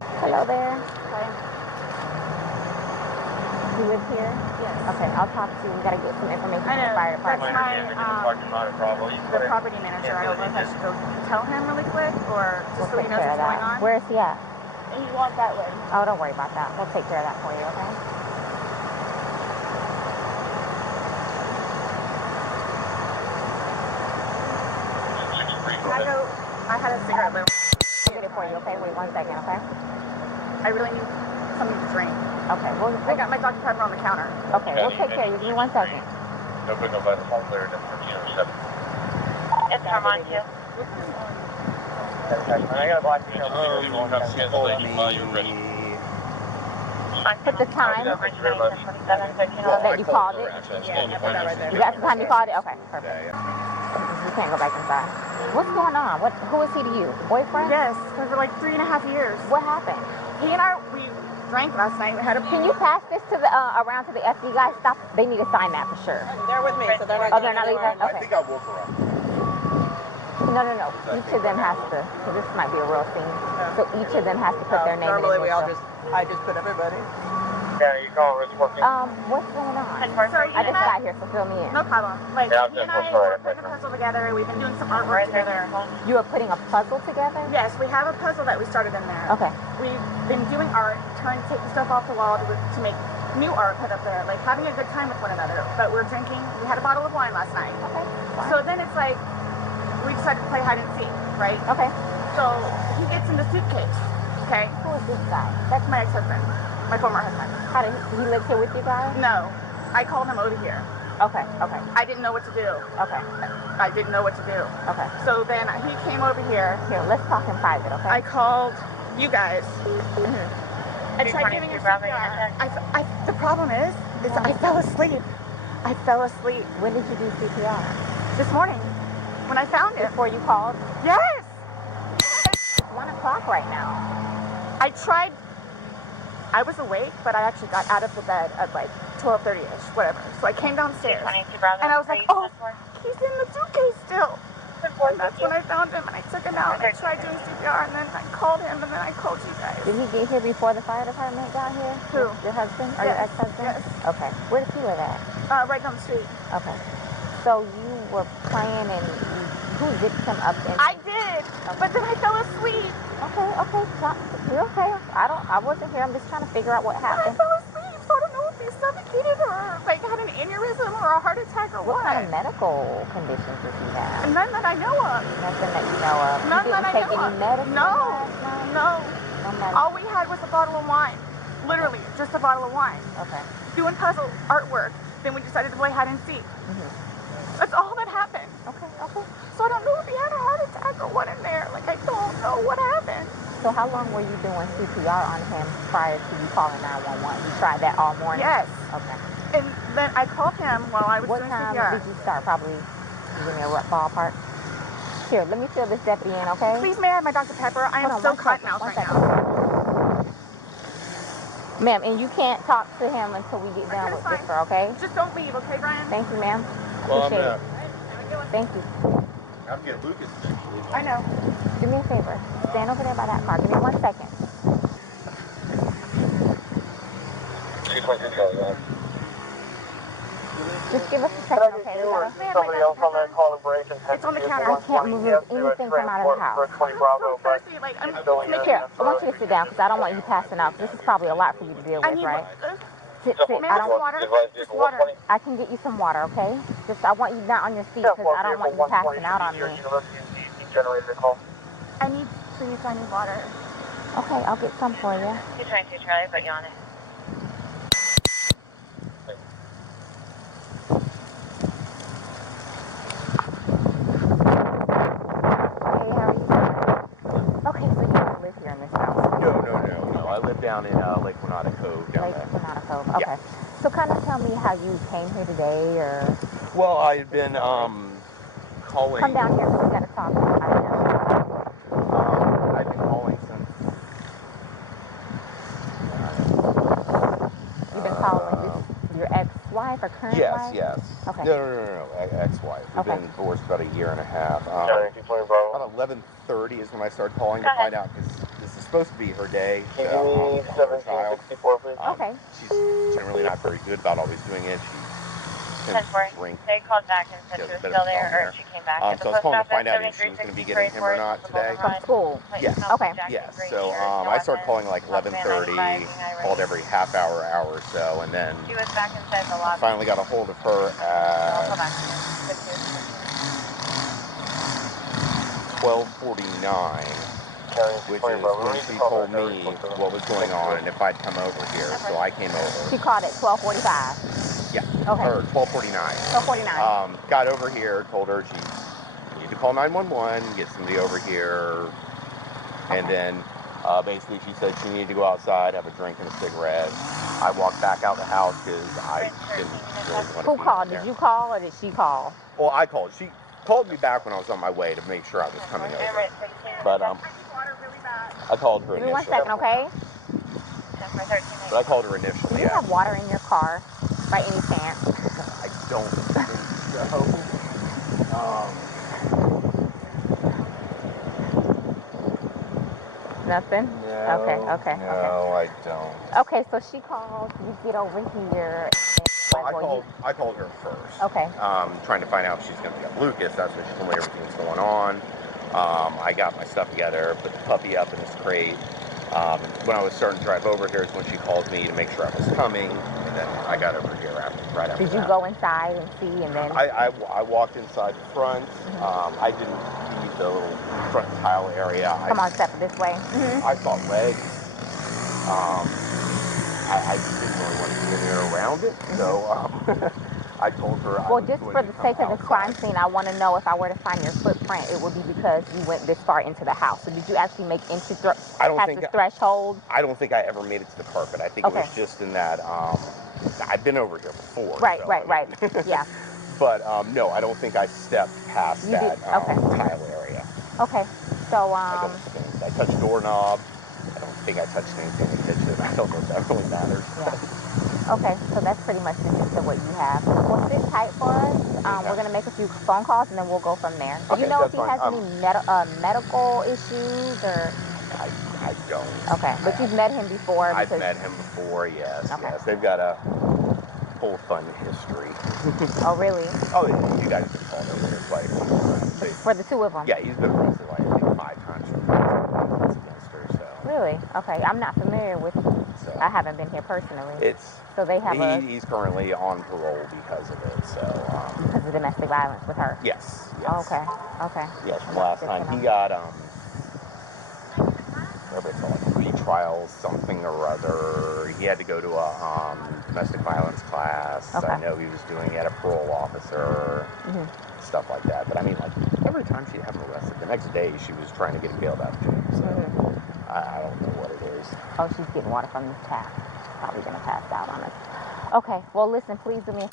Hello there. Okay. You live here? Yes. Okay, I'll talk to you. We gotta get some information I from the know. fire That's department. the property manager. I don't know if I should go tell him really quick or just so he knows what's going on. Where is he at? And he wants that way. Oh, don't worry about that. We'll take care of that for you, okay? Can I go? I had a cigarette lit. I'll get it for you, okay? Wait 1 second, okay? I really need something to drink. Okay, I got my Dr. Pepper on the counter. Okay, we'll take care of you. Give me 1 second. No good, no bad. It's all clear. That's 1307. It's Armand too. I got a black t-shirt. Put the time Thank you very much. that you called it. Yeah, I put that right there. That's the time you called it? Okay, perfect. You can't go back inside. What's going on? Who is he to you? Boyfriend? Yes, for like 3.5 years. What happened? He and we drank last night. We had a. Can you pass this to the around to the SD guys? Stop. They need to sign that for sure. They're with me, so they're not. Oh, they're not leaving? I Okay. think I woke her up. No. Each of them has to. So this might be a real scene. So each of them has to put their name in. Normally I just put everybody. Yeah, you call it. It's working. What's going on? So I just got here, so fill me in. No problem. Like, Yeah, he and I were putting a puzzle together. We've been doing some artwork together. You are putting a puzzle together? Yes, we have a puzzle that we started in there. Okay. We've been doing art, trying to take the stuff off the wall to make new art put up there, like having a good time with one another. But we're drinking. We had a bottle of wine last night. Okay. Fine. So then it's like, we decided to play hide and seek, right? Okay. So he gets in the Suitcase, okay? Who is this guy? That's my ex-husband, my former husband. How did he live here with you guys? No, I called him over here. Okay. I didn't know what to do. Okay. I didn't know what to do. Okay. So then he came over here. Here, let's talk in private, okay? I called you guys. Mm-hmm. I tried giving you CPR. The problem is I fell asleep. I fell asleep. When did you do CPR? This morning, when I found him. Before you called? Yes! It's 1 o'clock right now. I tried. I was awake, but I actually got out of the bed at like 12:30ish, whatever. So I came downstairs, and I was like, oh, he's in the suitcase still. And that's when I found him, and I took him out, and I tried doing CPR, and then I called him, and then I called you guys. Did he get here before the fire department got here? Who? Your husband or your ex-husband? Yes. Okay. Where does he live at? Right down the street. Okay. So you were playing and who zipped him up in? I did, but then I fell asleep. Okay. You're okay. I wasn't here. I'm just trying to figure out what I happened. fell asleep, so I don't know if he suffocated or like had an aneurysm or a heart attack or What kind of medical conditions does he have? None that I know of. Nothing that you know of. None You that I didn't take know any of. medicine No. last night? No. No medicine. All we had was a bottle of wine. Literally, just a bottle of wine. Okay. Doing puzzle artwork. Then we decided to play hide and seek. Mm-hmm. That's all that happened. Okay. So I don't know if he had a heart attack or what in there. Like, I don't know what happened. So how long were you doing CPR on him prior to you calling 911? You tried that all morning? Yes. Okay. And then I called him while I was What doing time CPR. did you start? Probably, give me a rough ballpark. Here, let me fill this deputy in, okay? Please, may I have my Dr. Pepper? I am Hold on, so 1 cotton second, out 1 right second. now. Ma'am, and you can't talk to him until we get done with this, sir, okay? Just don't leave, okay, Brian? Thank you, ma'am. Well, Appreciate it. Thank you. I'm getting Lucas. I know. Do me a favor. Stand over there by that car. Give me 1 second. Just give us a second, okay? Somebody else on that call and break and It's on the counter. I can't move anything from out of the house. I'm so thirsty. Like, I'm Here, I want you to sit down because I don't want you passing out. This is probably a lot for you to deal I with, need right? Sit. May I have some water? Just water. I can get you some water, okay? I want you not on your feet because I don't want you passing out on me. I need water. Okay, I'll get some for you. 222 Charlie, but you on it. Hey, how are you? Okay, so you don't live here in this house? No. I live down in Lake Renata Cove down Lake there. Renata Cove, okay. Yeah. So kind of tell me how you came here today, or... Well, I had been calling. Come down here, we gotta talk. I've been calling since. You've been calling your ex-wife or current wife? Yes. Okay. No. Ex-wife. We've Okay. been divorced about a year and a half. About 11:30 is when I started calling to find out because this is supposed to be her day. Can you So, give me her child. 1764, please? Okay. She's generally not very good about always doing it. She tends to 10-4. drink. They called back and She said has she a was bit of still a there, problem or there. she came back. So At the I was post calling to office, find out if she was going to be getting him or not today. From school. Yes. Okay. Yes. So I started calling like 11:30. Called every half hour or so, and then She was back inside the I lobby. finally got a hold of her I'll at call back to you. 12:49. Which is when she told me what was going on and if I'd come over here. So I came over. She called at 12:45. Yeah. Okay. Or 12:49. 12:49. Got over here, told her she needed to call 911, get somebody over here, and then basically she said she needed to go outside, have a drink and a cigarette. I walked back out the house because I didn't really want to Who be called? there. Did you call or did she call? Well, I called. She called me back when I was on my way to make sure I was coming over. But I called her Give me initially. 1 second, okay? But I called her initially. Do you have water in your car by any chance? I don't think so. Nothing? No. Okay. No, I don't. Okay, so she called, you get over here. Well, I called her first. Okay. Trying to find out if she's going to be at Lucas. That's when she told me everything was going on. I got my stuff together, put the puppy up in his crate. When I was starting to drive over here is when she called me to make sure I was coming, and then I got over here right after Did you that. go inside and see, and then? I walked inside the front. I didn't see the little front tile area. Come on, step this way. I saw legs. I didn't really want to be in there around it, so I told her. Well, just for the sake of the crime scene, I want to know if I were to find your footprint, it would be because you went this far into the house. So did you actually make entry past the threshold? I don't think I ever made it to the carpet. I think it was just in that. I've been over here before. Right, so, right. Yeah. But no, I don't think I stepped past that tile area. Okay. So I don't think I touched doorknob. I don't think I touched anything in the kitchen. I don't know if that really matters. Yeah. Okay, so that's pretty much the gist of what you have. Well, sit tight for us. We're gonna make a few phone calls and then we'll go from there. Do you know if he has any medical issues or? I don't. Okay, but you've met him before. I've met him before. Yes. Okay. Yes. They've got a whole fun history. Oh, really? Oh, yeah. You guys have called over his wife. For the two of them? Yeah, he's been arrested like I think 5 times against her. So. Really? Okay, I'm not familiar with. So, I haven't been here personally. So they have he's currently on parole because of it. So. Because of domestic violence with her. Yes. Oh, okay. Okay. Yes. From last time he got whatever it's called, like pre-trial something or other. He had to go to a domestic violence class. Okay. I know he was doing it at a parole officer, stuff like that. But I mean, like every time she'd have him arrested, the next day she was trying to get him bailed out of jail. So I don't know what it is. Oh, she's getting water from this tap. Probably gonna pass out on us. Okay. Well, listen, please do me a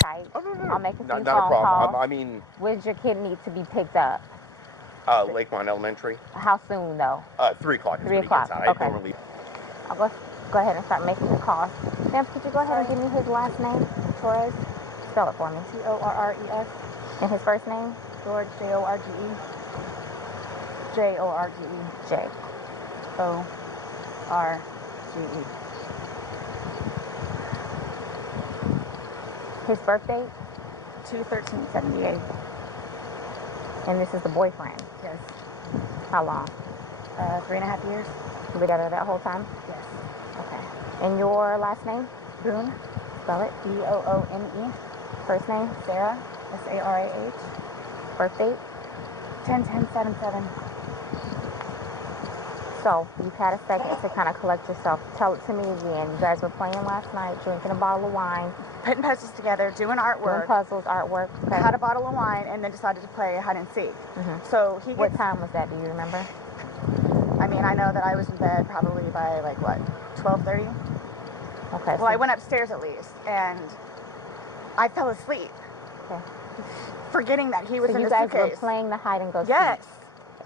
tight. Oh, no. I'll make a few phone not a problem. calls. I mean, where's your kid need to be picked up? Lakemont Elementary. How soon though? 3 o'clock. 3 o'clock. Okay. I normally. I'll go ahead and start making the calls. Ma'am, could you go ahead and give me his last name? Torres. Spell it for me. Torres. And his first name? George. Jorge. Jorge. J. Orge. His birth date? 2/13/78. And this is the boyfriend? Yes. How long? 3.5 years. You together that whole time? Yes. Okay. And your last name? Boone. Spell it. Boone. First name? Sarah. Sarah. Birth date? 10/10/77. So, you've had a second to kind of collect yourself. Tell it to me again. You guys were playing last night, drinking a bottle of wine. Putting puzzles together, doing artwork. Doing puzzles, artwork. Okay. I had a bottle of wine and then decided to play hide and seek. So he What time was that? Do you remember? I mean, I know that I was in bed probably by like, what, 12:30? Okay. Well, I went upstairs at least, and I fell asleep. Okay. Forgetting that he was in the So suitcase. you guys were playing the hide and go seek? Yes.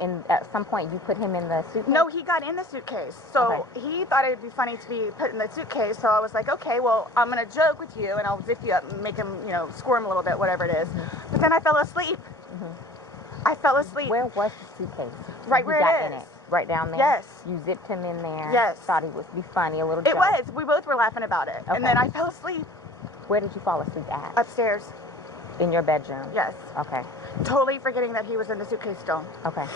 And at some point you put him in the suitcase? No, he got in the suitcase. So he thought it would be funny to be put in the suitcase. So I was like, okay, well, I'm going to joke with you and I'll zip you up and make him, squirm a little bit, whatever it is. But then I fell asleep. I fell asleep. Where was the suitcase? Right where it is. right down there? Yes. You zipped him in there? Yes. Thought it would be funny, a little It joke? was. We both were laughing about it. Okay. And then I fell asleep. Where did you fall asleep at? Upstairs. In your bedroom? Yes. Okay. Totally forgetting that he was in the suitcase still. Okay.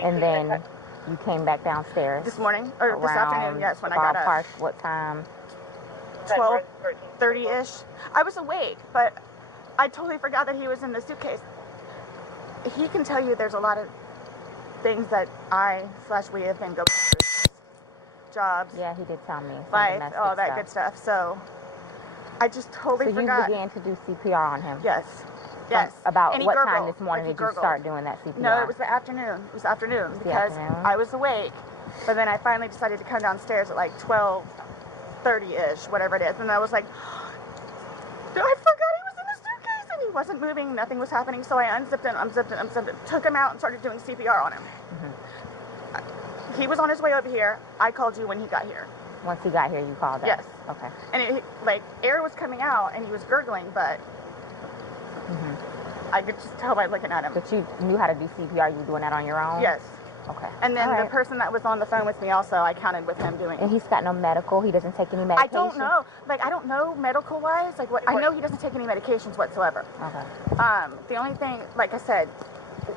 And then you came back downstairs? This morning? Or this afternoon, yes, when I got up. Ballpark, what time? 12:30-ish. I was awake, but I totally forgot that he was in the suitcase. He can tell you there's a lot of things that we have been going through. Jobs. Yeah, he did tell me. Life, all that good stuff. So I just totally forgot. So you began to do CPR on him? Yes. Yes. About And he what gurgled. time this morning Like did you start doing that CPR? No, it was the afternoon. It was afternoon because I was awake, but then I finally decided to come downstairs at like 12:30-ish, whatever it is, and I was like, I forgot he was in the suitcase, and he wasn't moving, nothing was happening, so I unzipped him, took him out and started doing CPR on him. Mm-hmm. He was on his way over here. I called you when he got here. Once he got here, you called us? Yes. Okay. And air was coming out, and he was gurgling, but I could just tell by looking at him. But you knew how to do CPR? You were doing that on your own? Yes. Okay. And then the person that was on the phone with me also, I counted with him doing it. And he's got no medical? He doesn't take any medication? I don't know. I don't know medical-wise. I know he doesn't take any medications whatsoever. Okay. The only thing, like I said,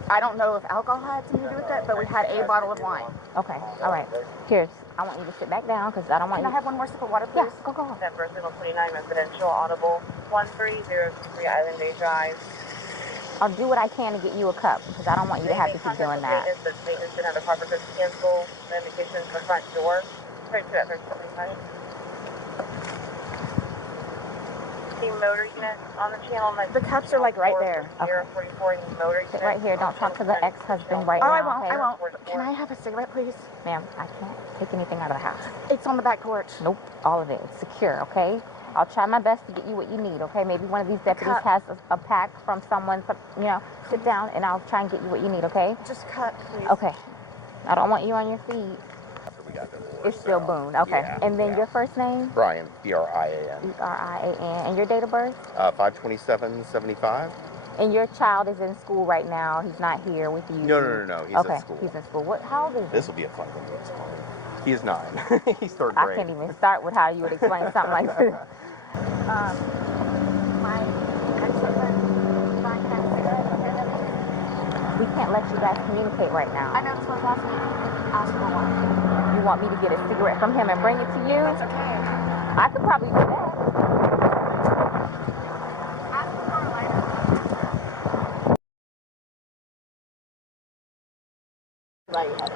I don't know if alcohol had something to do with it, but we had a bottle of wine. Okay. All right. Here, I want you to sit back down because I don't want Can I have one more sip of water, please? Yeah, go. Denver, Signal 29, residential, audible, 1303 Island Bay Drive. I'll do what I can to get you a cup because I don't want you to have to keep doing that. Maintenance didn't have a proper to cancel the indication for the front door. 32 at 37. The motor unit on the channel. The cups are like right there. Okay. 044 motor unit. Sit right here. Don't talk to the ex-husband right now. now. I won't. Can I have a cigarette, please? Ma'am, I can't take anything out of the house. It's on the back porch. Nope, all of it. It's secure, okay? I'll try my best to get you what you need, okay? Maybe one of these deputies has a pack from someone, sit down and I'll try and get you what you need, okay? Just cut, please. Okay. I don't want you on your feet. We got them It's still Boone, okay. Yeah, And then your first name? Brian, B-R-I-A-N. B-R-I-A-N. And your date of birth? 5/27/75. And your child is in school right now. He's not here with you. No. He's in school. He's in school. How old is he? This will be a fun one. He is 9. He's third I grade. can't even start with how you would explain something like this. My ex-husband, We can't let you guys communicate right now. I know, so I was ask for one. You want me to get a cigarette from him and bring it to you? That's okay. I could probably do that. Ask for a lighter. Lightheaded.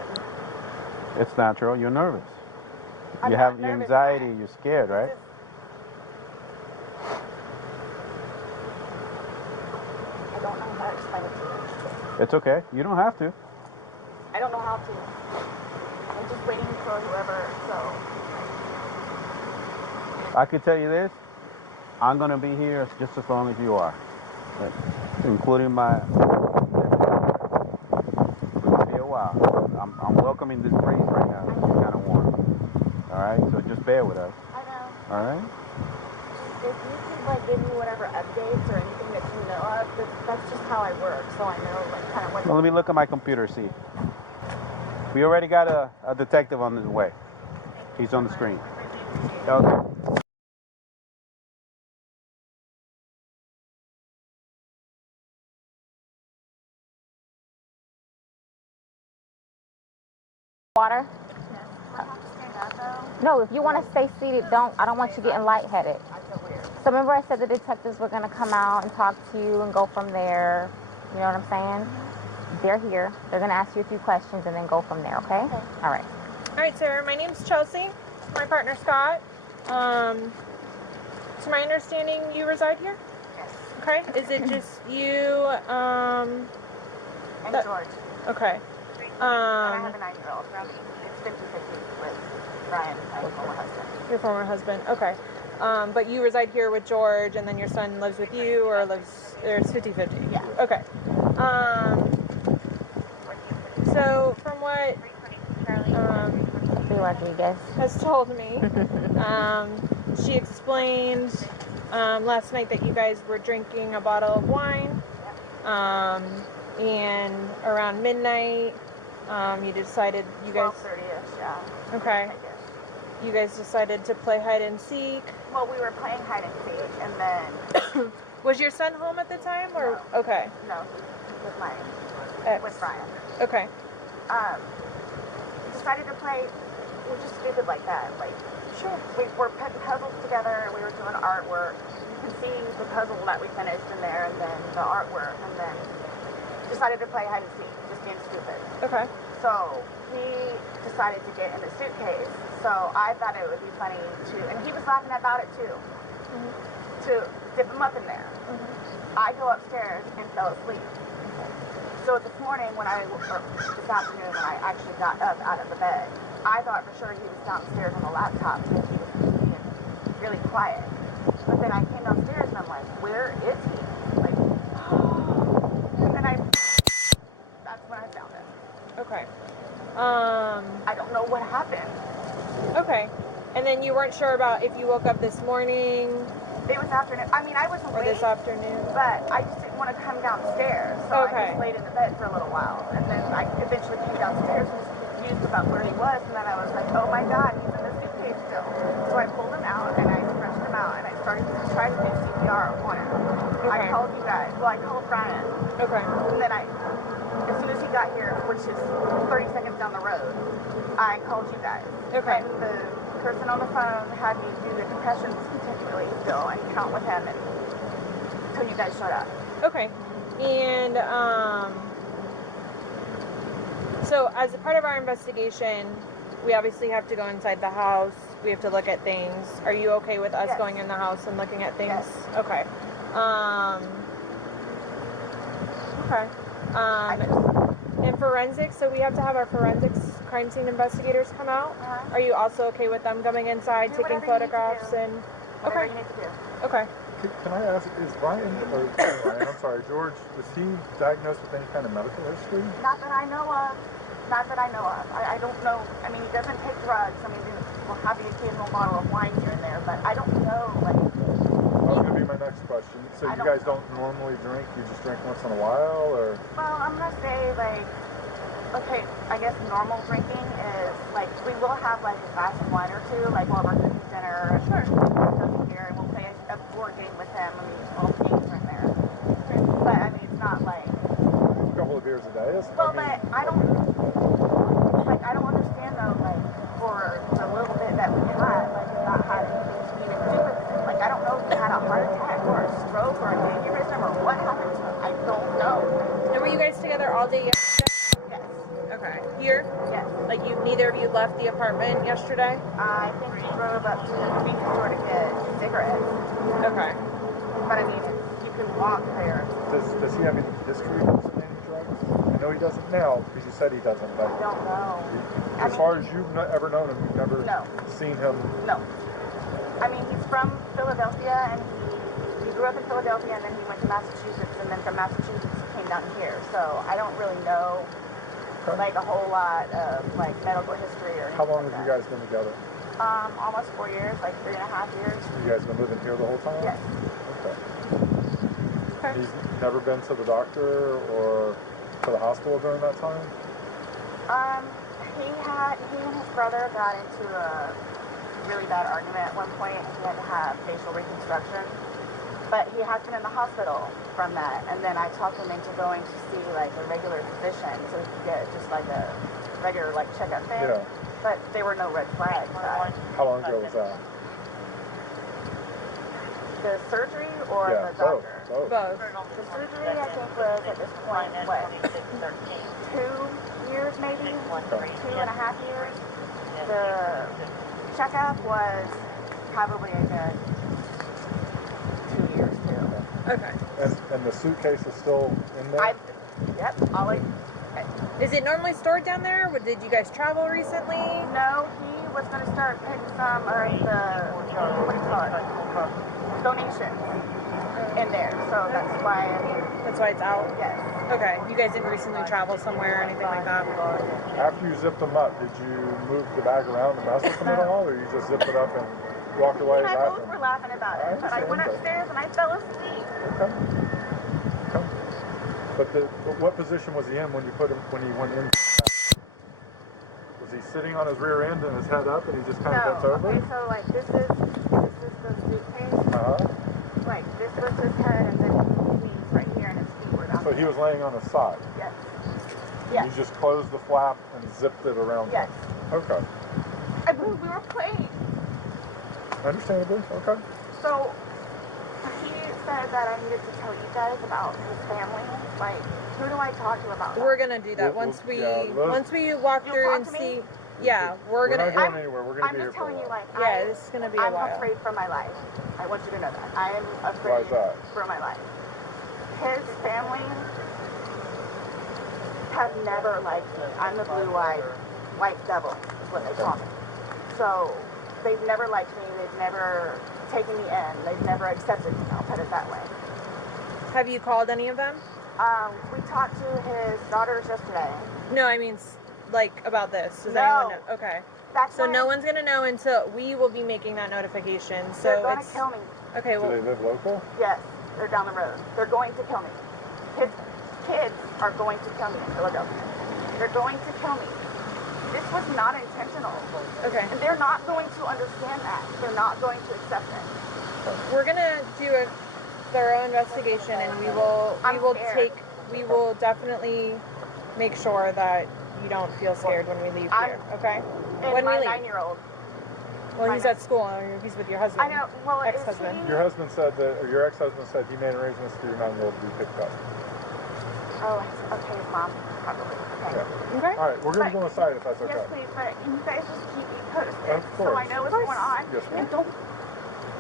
It's natural. You're nervous. I'm You not have your nervous. anxiety. You're scared, right? I don't know how to explain it to you. It's okay. You don't have to. I don't know how to. I'm just waiting for whoever, so. I could tell you this. I'm going to be here just as long as you are. Including my... It'll be a while. I'm welcoming this breeze right now. It's kind of warm. All right? So just bear with us. I know. All right? If you could give me whatever updates or anything that you know of, that's just how I work, so I know kind of what. Well, let me look at my computer, see. We already got a detective on his way. He's on the screen. Okay. Water? No, if you want to stay seated, I don't want you getting lightheaded. So remember I said the detectives were going to come out and talk to you and go from there. You know what I'm saying? They're here. They're going to ask you a few questions and then go from there, okay? All right. All right, sir. My name's Chelsea. My partner, Scott. To my understanding, you reside here? Yes. Okay. Is it just you? And George. Okay. And I have a 9-year-old. It's 50-50 with Brian, my former husband. Your former husband. Okay. But you reside here with George, and then your son lives with you, or there's 50-50? Yeah. Okay. So from what Rodriguez has told me, she explained last night that you guys were drinking a bottle of wine, and around midnight You decided, you guys, 12:30ish, yeah. okay. I guess. You guys decided to play hide and seek. Well, we were playing hide and seek, and then Was your son home at the time, or okay? no, he was my Ex. with Brian. Okay. Decided to play. We're just stupid like that. Like, sure, we were putting puzzles together. We were doing artwork. You can see the puzzle that we finished in there, and then the artwork, and then decided to play hide and seek, just being stupid. Okay. So he decided to get in the suitcase. So I thought it would be funny to, and he was laughing about it too, to dip him up in there. I go upstairs and fell asleep. So this morning or this afternoon when I actually got up out of the bed, I thought for sure he was downstairs on the laptop because he was being really quiet. But then I came downstairs and I'm like, where is he? Like, and then that's when I found him. Okay. I don't know what happened. Okay. And then you weren't sure about if you woke up this morning It was afternoon. I mean, I was or awake, this afternoon. but I just didn't want to come downstairs. So Okay. I just laid in the bed for a little while. And then I eventually came downstairs and was confused about where he was. And then I was like, oh my God, he's in the suitcase still. So I pulled him out and I stretched him out and I started to try to do CPR on him. I Okay. called you guys. Well, I called Brian. Okay. And then as soon as he got here, which is 30 seconds down the road, I called you guys. Okay. And the person on the phone had me do the concussions continually still and count with him until you guys showed up. Okay. And so as a part of our investigation, we obviously have to go inside the house. We have to look at things. Are you okay with us Yes. going in the house and looking at things? Yes. Okay. Okay. And forensics, so we have to have our forensics crime scene investigators come out. Are you also okay with them coming inside, Do taking whatever you need to photographs do. and Whatever okay. you need to do. Okay. Can I ask, is Brian, I'm sorry, George, is he diagnosed with any kind of medical history? Not that I know of. Not that I know of. I don't know. I mean, he doesn't take drugs. I mean, we'll have the occasional bottle of wine here and there, but I don't know. Like, That was going to be my next question. So I you don't guys don't normally drink? You just drink once in a while, or? well, I'm gonna say like, okay, I guess normal drinking is like we will have like a glass of wine or two, like while we're cooking dinner. Sure. Here, and we'll play a board game with him. I mean, all the games are in there. But I mean, it's not like. A couple of beers a day? Well, but I don't understand though, like, for the little bit that we had, like, it not had anything to even do with it. Like, I don't know if he had a heart attack or a stroke or an aneurysm or what happened to him. I don't know. And were you guys together all day yesterday? Yes. Okay. Here? Yes. Like neither of you left the apartment yesterday? I think he drove up to the convenience store to get cigarettes. Okay. But I mean, you can walk there. Does he have any history of consuming drugs? I know he doesn't now, because you said he doesn't, but I don't know. as far as you've ever known him, you've never seen him? No. I mean, he's from Philadelphia, and he grew up in Philadelphia, and then he went to Massachusetts, and then from Massachusetts he came down here. So I don't really know, like, a whole lot of, like, medical history or anything. How long like have you that. guys been together? Almost 4 years, like 3.5 years. You guys been living here the whole time? Yes. Okay. Okay. He's never been to the doctor or to the hospital during that time? He and his brother got into a really bad argument at one point, and he had to have facial reconstruction. But he has been in the hospital from that, and then I talked him into going to see like a regular physician so he could get just like a regular like checkup thing. Yeah. But there were no red flags. How long ago was that? The surgery or Yeah, the doctor? both. Both. The surgery I think was at this point what? 2 years maybe? 2.5 years. The checkup was probably a good 2 years too. Okay. And the suitcase is still in there? Yep. Is it normally stored down there? Did you guys travel recently? No, he was going to start putting some of the, what do you call it, donations in there. So that's why, That's why it's out? yes. Okay. You guys didn't recently travel somewhere or anything like that? After you zipped them up, did you move the bag around and mess with them at all, or you just zipped it up and walked away? He and I both were laughing about it, but I went upstairs and I fell asleep. Okay. Okay. But what position was he in when you put him, when he went in? sitting on his rear end and his head up, and he just kind of bent No, over? okay, so like this is the suitcase. Like this was his head, and then his knees right here, and his feet were down. So he was laying on his side. Yes. And Yes. you just closed the flap and zipped it around Yes. him. Okay. I believe we were playing. Understandably. Okay. So he said that I needed to tell you guys about his family. Like, who do I talk to about that? We're gonna do that once we walk You'll through talk and to me? see. Yeah, we're We're gonna. not going anywhere. We're going to I'm be here just for a telling you, while. like, Yeah, this is gonna be a I'm while. afraid for my life. I want you to know that. I am Why afraid is that? for my life. His family has never liked me. I'm the blue-eyed white devil, is what they call me. So they've never liked me. They've never taken me in. They've never accepted me. I'll put it that way. Have you called any of them? We talked to his daughters yesterday. No, I mean, like about this. Does No. anyone know? Okay. That's So why no one's gonna know until we will be making that notification. So they're gonna it's kill me. okay. Do Well, they live local? Yes, they're down the road. They're going to kill me. His kids are going to kill me in Philadelphia. They're going to kill me. This was not intentional. okay. And they're not going to understand that. They're not going to accept it. We're gonna do a thorough investigation, and we will scared. we will definitely make sure that you don't feel scared when we leave here. Okay. And When we my leave. 9-year-old. Well, he's at school. He's with your husband. I know. Well, is Ex-husband. he? Your husband said that, or your ex-husband said he made arrangements for your 9-year-old to be picked up. Oh, okay, his mom, probably. Okay. Yeah. Okay. All right, we're going to go inside if that's okay. Yes, please, but you guys just keep me posted. Of So I course. know what's going on. Yes, ma'am. And don't.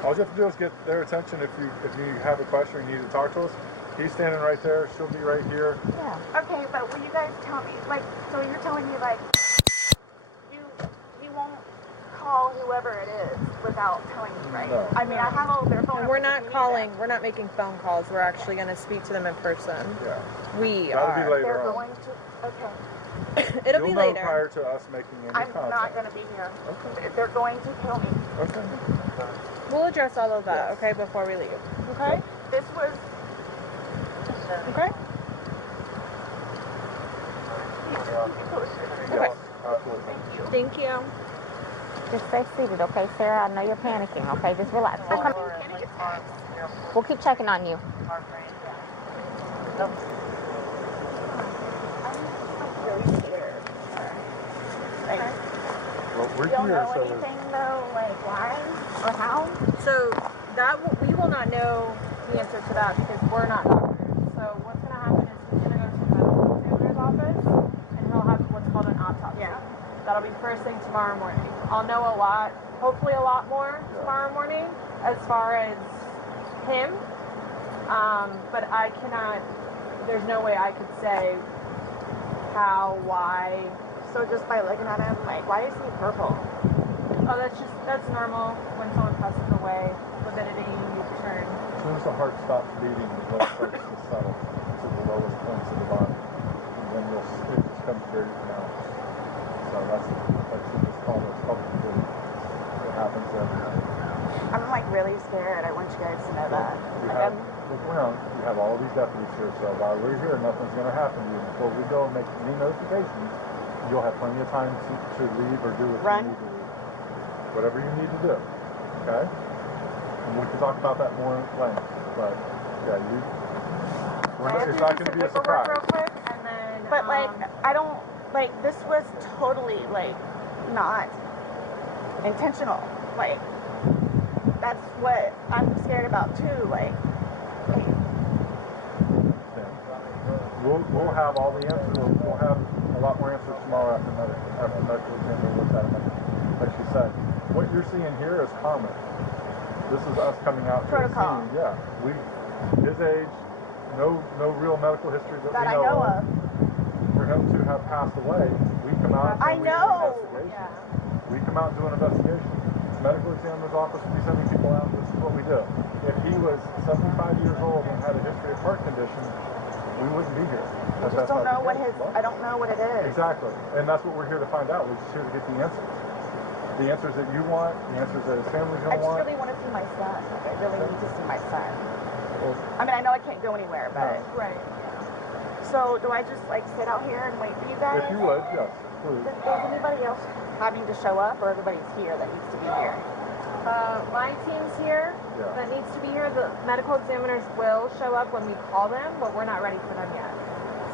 All you have to do is get their attention if you have a question or you need to talk to us. He's standing right there. She'll be right here. Yeah. Okay, but will you guys tell me, like, so you're telling me, like, you won't call whoever it is without telling me, right? No. I mean, I have all their phone And numbers. we're if not you need calling. them. We're not making phone calls. We're actually gonna speak to them in person. Yeah. We That'll be are. later They're on. going to. Okay. It'll You'll be know later. prior to us making any I'm contact. not going to be here. Okay. They're going to kill me. Okay. We'll address all of that, Yes. okay, before we leave. Okay? This was. Okay? Yes, absolutely. Thank you. Just stay seated, okay, Sarah? I know you're panicking, okay? Just relax. We'll keep checking on you. Really scared. Like, Well, we're you don't here, know so anything though, like why or how? So we will not know the answer to that because we're not doctors. So what's going to happen is he's going to go to the medical examiner's office and he'll have what's called an autopsy. Yeah. That'll be first thing tomorrow morning. I'll know a lot, hopefully a lot more tomorrow morning as far as him. But I cannot, there's no way I could say how, why. So just by looking at him, like, why is he purple? Oh, that's normal when someone passes away. Lividity, you turn. as soon as the heart stops beating, the blood starts to settle to the lowest points of the body. And then it just becomes very pronounced. So that's what's called a public bleed. It happens every night. I'm like really scared. I want you guys to know that. You Like, have, look around, you have all these deputies here, so while we're here, nothing's going to happen to you. Before we go and make any notifications, you'll have plenty of time to leave or do what Run. you need to do. Whatever you need to do, okay? And we can talk about that more in length, but yeah, it's not going to be a surprise. Real quick, and then. But like, I don't like. This was totally like not intentional. Like, that's what I'm scared about too. Like, We'll have all the answers. We'll have a lot more answers tomorrow after medical examiner looks at it. Like she said, what you're seeing here is common. This is us coming out to the Protocol. scene. Yeah, his age, no real medical history that that we I know of. For him to have passed away, we come out I and we do know. investigations. We come out and do an investigation. Medical examiner's office will be sending people out. This is what we do. If he was 75 years old and had a history of heart condition, we wouldn't be here. I just don't know what his. I don't know what it is. Exactly, and that's what we're here to find out. We're just here to get the answers. The answers that you want, the answers that his family's I gonna just want. really want to see my son. Like, I really need to see my son. Well, I mean, I know I can't go anywhere, but Right. so do I just like sit out here and wait for you guys? if you would, yes. please. Is anybody else having to show up, or everybody's here that needs to be here? My team's here. Yeah. That needs to be here. The medical examiners will show up when we call them, but we're not ready for them yet.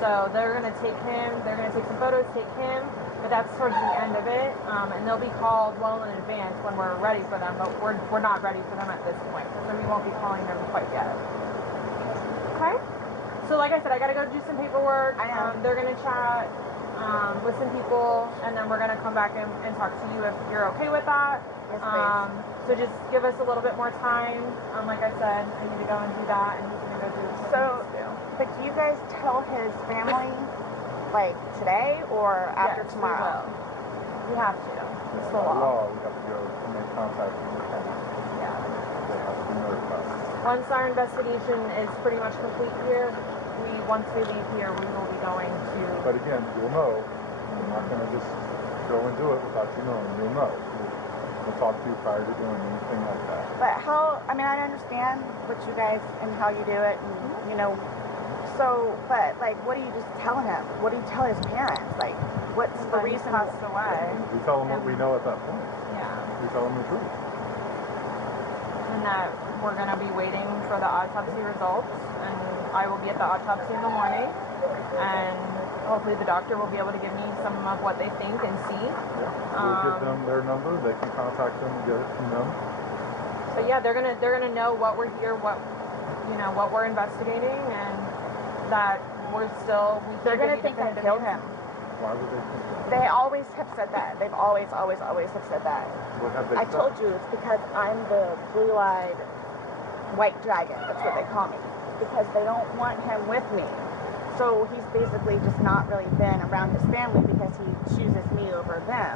So they're gonna take him. They're gonna take some photos, take him. But that's towards the end of it, and they'll be called well in advance when we're ready for them. But we're not ready for them at this point, so we won't be calling them quite yet. Okay. So like I said, I gotta go do some paperwork. They're gonna chat with some people, and then we're gonna come back and talk to you if you're okay with that. Yes, please. So just give us a little bit more time. Like I said, I need to go and do that, and he's gonna go do what So, he needs to do. but do you guys tell his family, like, today or after Yes, tomorrow? We have to. It's the By law. law, we have to go and make contact with the family. Yeah. They have to be notified. Once our investigation is pretty much complete here, once we leave here, we will be going to. But again, you'll know. We're not going to just go and do it without you knowing. You'll know. We'll talk to you prior to doing anything like that. But how, I mean, I understand what you guys and how you do it, and, you know, so, but, like, what do you just tell him? What do you tell his parents? Like, what's the He reason? passed away. We tell them what we know at that point. Yeah. We tell them the truth. And that we're going to be waiting for the autopsy results, and I will be at the autopsy in the morning, and hopefully the doctor will be able to give me some of what they think and see. Yeah. We'll give them their number. They can contact them and get it from them. But yeah, they're gonna know what we're here, what we're investigating, and that They're gonna think I killed him. Why would they think that? They always have said that. They've always have said that. What have they I said? told you it's because I'm the blue-eyed white dragon. That's what they call me. Because they don't want him with me. So he's basically just not really been around his family because he chooses me over them.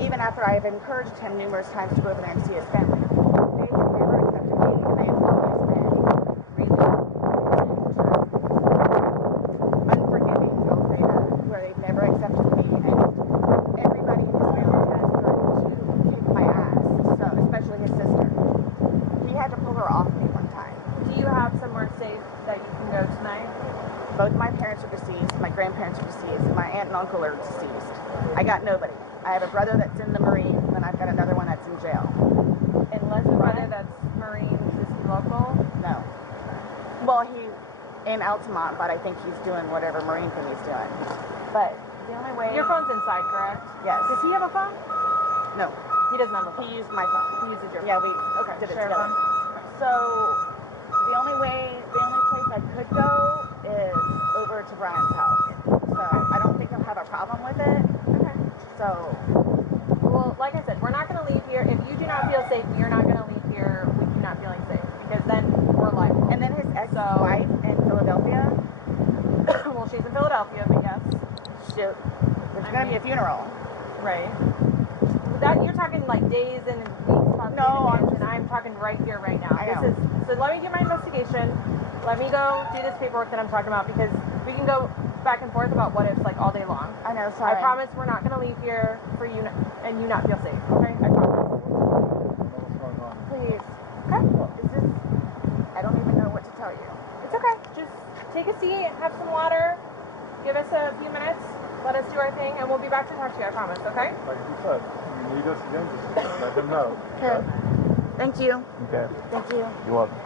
Even after I've encouraged him numerous times to go over there and see his family. They have never accepted me, and they've always been really unforgiving, I'll say that, where they've never accepted me, and everybody in his family has tried to kick my ass, so especially his sister. He had to pull her off me one time. Do you have somewhere safe that you can go tonight? Both my parents are deceased, my grandparents are deceased, my aunt and uncle are deceased. I got nobody. I have a brother that's in the Marines, and I've got another one that's in jail. Unless the brother that's Marines, is he local? No. Well, he in Altamont, but I think he's doing whatever Marine thing he's doing. But the only way... Your phone's inside, correct? Yes. Does he have a phone? No. He doesn't have a phone. He used my phone. He uses your phone. Yeah, we Okay, did it share a together. phone. So, the only place I could go is over to Brian's house. So, I don't think he'll have a problem with it. Okay. So, Well, like I said, we're not going to leave here. If you do not feel safe, you're not going to leave here with you not feeling safe, because then we're liable. and then his ex-wife in Philadelphia, Well, she's in Philadelphia, but yes. there's going to be a funeral. Right. That you're talking like days and weeks possibly No, in advance, and I'm talking right here, right now. I know. So let me do my investigation. Let me go do this paperwork that I'm talking about, because we can go back and forth about what ifs like all day long. I know, sorry. I promise we're not going to leave here for you and you not feel safe. Okay? I promise. What's going on? Please. Okay. Is this... I don't even know what to tell you. It's okay. Just take a seat, have some water, give us a few minutes, let us do our thing, and we'll be back to talk to you, I promise, okay? Like you said, if you need us again, just let them know. Okay. Thank you. Okay. Thank you. You're welcome.